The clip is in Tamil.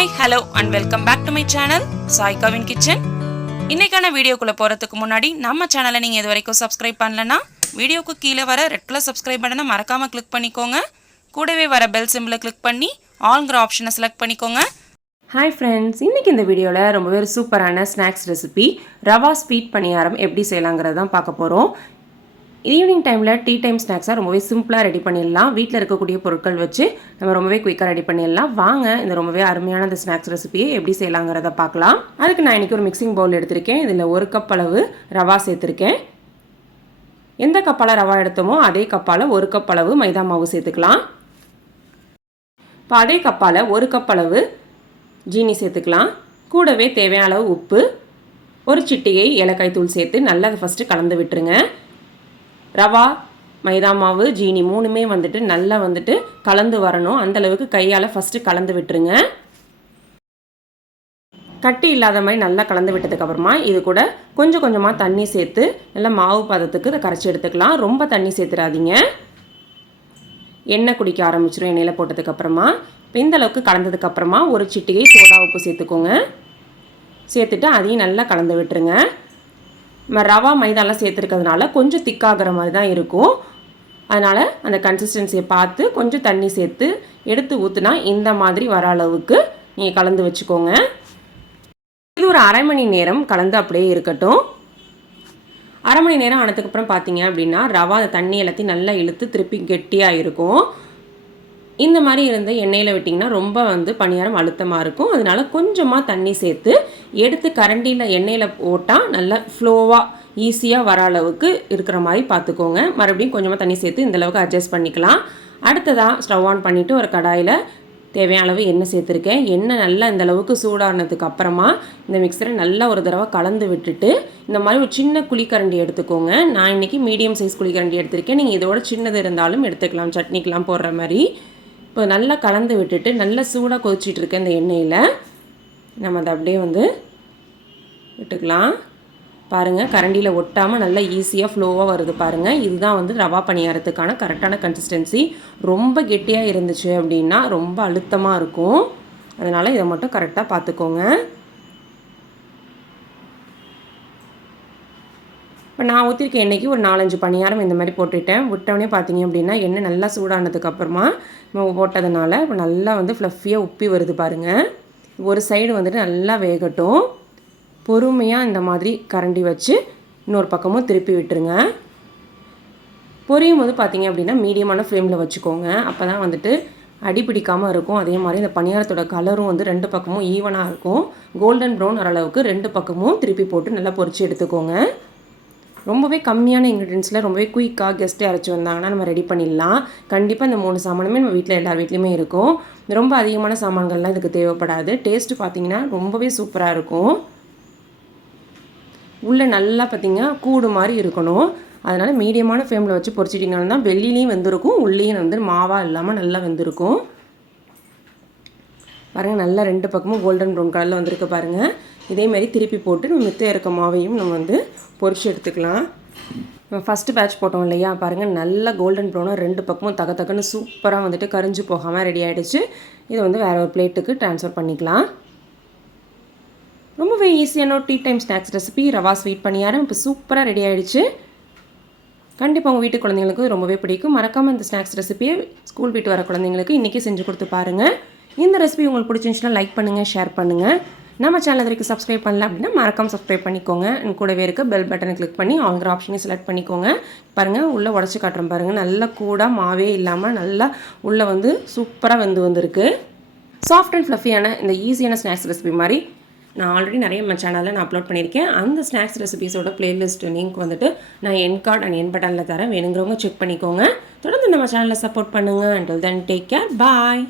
Hi hello and welcome back to my channel சாய்காவின் kitchen இன்னைக்கான வீடியோக்குள்ளே போகிறதுக்கு முன்னாடி நம்ம சேனலை நீங்கள் இது வரைக்கும் சப்ஸ்கிரைப் பண்ணலன்னா வீடியோக்கு கீழே வர ரெட் கலர் சப்ஸ்கிரைப் பட்டனை மறக்காமல் கிளிக் பண்ணிக்கோங்க. கூடவே வர பெல் சிம்பிளை கிளிக் பண்ணி ஆல்ங்கிற ஆப்ஷனை செலக்ட் பண்ணிக்கோங்க. ஹாய் ஃப்ரெண்ட்ஸ் இன்றைக்கி இந்த வீடியோவில் ரொம்பவே சூப்பரான snacks recipe rava sweet paniyaram எப்படி செய்யலாங்கிறது தான் பார்க்க போகிறோம் ஈவினிங் டைமில் டீ டைம் ஸ்நாக்ஸாக ரொம்பவே சிம்பிளாக ரெடி பண்ணிடலாம். வீட்டில் இருக்கக்கூடிய பொருட்கள் வச்சு நம்ம ரொம்பவே குயிக்காக ரெடி பண்ணிடலாம். வாங்க இந்த ரொம்பவே அருமையான இந்த ஸ்நாக்ஸ் ரெசிபியை எப்படி செய்யலாங்கிறத பார்க்கலாம். அதுக்கு நான் இன்றைக்கி ஒரு மிக்சிங் பவுல் எடுத்திருக்கேன். இதில் ஒரு கப் அளவு ரவா சேர்த்துருக்கேன். எந்த கப்பால் ரவா எடுத்தோமோ அதே கப்பால் ஒரு கப் அளவு மைதா மாவு சேர்த்துக்கலாம். இப்போ அதே கப்பால் ஒரு கப் அளவு ஜீனி சேர்த்துக்கலாம். கூடவே தேவையான அளவு உப்பு ஒரு சிட்டிகை ஏலக்காய் தூள் சேர்த்து நல்லா அதை ஃபஸ்ட்டு கலந்து விட்டுருங்க. ரவா மைதா மாவு ஜீனி மூணுமே வந்துட்டு நல்லா வந்துட்டு கலந்து வரணும். அந்தளவுக்கு கையால் ஃபஸ்ட்டு கலந்து விட்டுருங்க. கட்டி இல்லாத மாதிரி நல்லா கலந்து விட்டதுக்கப்புறமா இது கூட கொஞ்சம் கொஞ்சமாக தண்ணி சேர்த்து நல்லா மாவு பதத்துக்கு இதை கரைச்சி எடுத்துக்கலாம். ரொம்ப தண்ணி சேர்த்துடாதீங்க எண்ணெய் குடிக்க ஆரம்பிச்சிடும் எண்ணெயில் போட்டதுக்கப்புறமா இப்போ இந்தளவுக்கு கலந்ததுக்கப்புறமா ஒரு சிட்டிகை சோடா உப்பு சேர்த்துக்கோங்க. சேர்த்துட்டு அதையும் நல்லா கலந்து விட்டுருங்க. ரவா மைதாலாம் சேர்த்துருக்கிறதுனால கொஞ்சம் திக்காகிற மாதிரி தான் இருக்கும். அதனால் அந்த கன்சிஸ்டன்சியை பார்த்து கொஞ்சம் தண்ணி சேர்த்து எடுத்து ஊற்றுனா இந்த மாதிரி வர அளவுக்கு நீங்கள் கலந்து வச்சுக்கோங்க. இது ஒரு அரை மணி நேரம் கலந்து அப்படியே இருக்கட்டும். அரை மணி நேரம் ஆனதுக்கப்புறம் பார்த்தீங்க அப்படின்னா ரவா அந்த தண்ணி எல்லாத்தையும் நல்லா இழுத்து திருப்பி கெட்டியாக இருக்கும். இந்த மாதிரி இருந்து எண்ணெயில் விட்டிங்கன்னா ரொம்ப வந்து பணியாரம் அழுத்தமாக இருக்கும். அதனால் கொஞ்சமாக தண்ணி சேர்த்து எடுத்து கரண்டியில் எண்ணெயில் போட்டால் நல்லா ஃப்ளோவாக ஈஸியாக வர அளவுக்கு இருக்கிற மாதிரி பார்த்துக்கோங்க. மறுபடியும் கொஞ்சமாக தண்ணி சேர்த்து இந்தளவுக்கு அட்ஜஸ்ட் பண்ணிக்கலாம். அடுத்ததாக ஸ்டவ் ஆன் பண்ணிவிட்டு ஒரு கடாயில் தேவையான அளவு எண்ணெய் சேர்த்துருக்கேன். எண்ணெய் நல்லா இந்த அளவுக்கு சூடானதுக்கு அப்புறமா இந்த மிக்சரை நல்லா ஒரு தடவை கலந்து விட்டுட்டு இந்த மாதிரி ஒரு சின்ன குழிக்கரண்டி எடுத்துக்கோங்க. நான் இன்றைக்கி மீடியம் சைஸ் குழிக்கரண்டி எடுத்திருக்கேன். நீங்கள் இதோட சின்னது இருந்தாலும் எடுத்துக்கலாம். சட்னிக்கெலாம் போடுற மாதிரி. இப்போ நல்லா கலந்து விட்டுட்டு நல்லா சூடாக கொதிச்சிட்ருக்கேன் இந்த எண்ணெயில் நம்ம அதை அப்படியே வந்து விட்டுக்கலாம். பாருங்கள் கரண்டியில் ஒட்டாமல் நல்லா ஈஸியாக ஃப்ளோவாக வருது பாருங்கள் இதுதான் வந்து ரவா பணியாரத்துக்கான கரெக்டான கன்சிஸ்டன்சி ரொம்ப கெட்டியாக இருந்துச்சு அப்படின்னா ரொம்ப அழுத்தமாக இருக்கும். அதனால் இதை மட்டும் கரெக்டாக பார்த்துக்கோங்க. இப்போ நான் ஊற்றிருக்க எண்ணெய்க்கு ஒரு நாலஞ்சு பணியாரம் இந்த மாதிரி போட்டுவிட்டேன் விட்டோடனே பார்த்தீங்க அப்படின்னா எண்ணெய் நல்லா சூடானதுக்கப்புறமா நம்ம போட்டதுனால இப்போ நல்லா வந்து ஃப்ளஃபியாக உப்பி வருது பாருங்கள் ஒரு சைடு வந்துட்டு நல்லா வேகட்டும். பொறுமையாக இந்த மாதிரி கரண்டி வச்சு இன்னொரு பக்கமும் திருப்பி விட்டுருங்க. பொரியும் போது பார்த்தீங்க அப்படின்னா மீடியமான ஃப்ளேமில் வச்சுக்கோங்க. அப்போ தான் வந்துட்டு அடி பிடிக்காமல் இருக்கும். அதே மாதிரி இந்த பணியாரத்தோட கலரும் வந்து ரெண்டு பக்கமும் ஈவனாக இருக்கும். கோல்டன் ப்ரௌன் ஓரளவுக்கு ரெண்டு பக்கமும் திருப்பி போட்டு நல்லா பொரித்து எடுத்துக்கோங்க. ரொம்பவே கம்மியான இன்க்ரீடியன்ஸில் ரொம்பவே குயிக்காக கெஸ்ட்டு அரைச்சி வந்தாங்கன்னா நம்ம ரெடி பண்ணிடலாம். கண்டிப்பாக இந்த மூணு சாமானுமே நம்ம வீட்டில் எல்லார் வீட்லேயுமே இருக்கும். ரொம்ப அதிகமான சாமான்கள்லாம் இதுக்கு தேவைப்படாது. டேஸ்ட்டு பார்த்தீங்கன்னா ரொம்பவே சூப்பராக இருக்கும். உள்ளே நல்லா பார்த்திங்கன்னா கூடு மாதிரி இருக்கணும். அதனால் மீடியமான ஃப்ளேமில் வச்சு பொறிச்சிட்டிங்கன்னா தான் வெளியிலையும் வந்திருக்கும் உள்ளேயும் வந்து மாவாக இல்லாமல் நல்லா வந்திருக்கும். பாருங்கள் நல்லா ரெண்டு பக்கமும் கோல்டன் ப்ரௌன் கலரில் வந்திருக்கு பாருங்கள் இதேமாரி திருப்பி போட்டு நம்ம மித்த இருக்க மாவையும் நம்ம வந்து பொரிச்சு எடுத்துக்கலாம். நம்ம ஃபஸ்ட்டு பேட்ச் போட்டோம் இல்லையா? பாருங்கள் நல்ல கோல்டன் ப்ரௌனாக ரெண்டு பக்கமும் தக தக்கன்னு சூப்பராக வந்துட்டு கரிஞ்சு போகாமல் ரெடி ஆகிடுச்சு இதை வந்து வேறு ஒரு பிளேட்டுக்கு ட்ரான்ஸ்ஃபர் பண்ணிக்கலாம். ரொம்பவே ஈஸியான tea time snacks recipe rava sweet paniyaram இப்போ சூப்பராக ரெடி ஆகிடுச்சு கண்டிப்பாக உங்கள் வீட்டு குழந்தைங்களுக்கு ரொம்பவே பிடிக்கும். மறக்காமல் இந்த ஸ்நாக்ஸ் ரெசிபியை ஸ்கூல் விட்டு வர குழந்தைங்களுக்கு இன்றைக்கி செஞ்சு கொடுத்து பாருங்கள் இந்த ரெசிபி உங்களுக்கு பிடிச்சிருந்துச்சுன்னா லைக் பண்ணுங்கள் ஷேர் பண்ணுங்கள் நம்ம சேனல் வரைக்கும் சப்ஸ்கிரைப் பண்ணல அப்படின்னா மறக்காம சப்ஸ்கிரைப் பண்ணிக்கோங்க. கூடவே இருக்க பெல் பட்டனை கிளிக் பண்ணி ஆங்கிற ஆப்ஷனையும் செலக்ட் பண்ணிக்கோங்க. பாருங்கள் உள்ளே உடச்சி காட்டுறோம் பாருங்கள் நல்லா கூட மாவே இல்லாமல் நல்லா உள்ளே வந்து சூப்பராக வந்து வந்திருக்கு. சாஃப்ட் அண்ட் ஃப்ளஃபியான இந்த ஈஸியான ஸ்நாக்ஸ் ரெசிபி மாதிரி நான் ஆல்ரெடி நிறைய நம்ம சேனலில் நான் அப்லோட் பண்ணியிருக்கேன். அந்த ஸ்நாக்ஸ் ரெசிபிஸோட பிளேலிஸ்ட் லிங்க் வந்துட்டு நான் என் கார்டு அண்ட் என் பட்டனில் தரேன். வேணுங்கிறவங்க செக் பண்ணிக்கோங்க. தொடர்ந்து நம்ம சேனலில் சப்போர்ட் பண்ணுங்கள் until then take care bye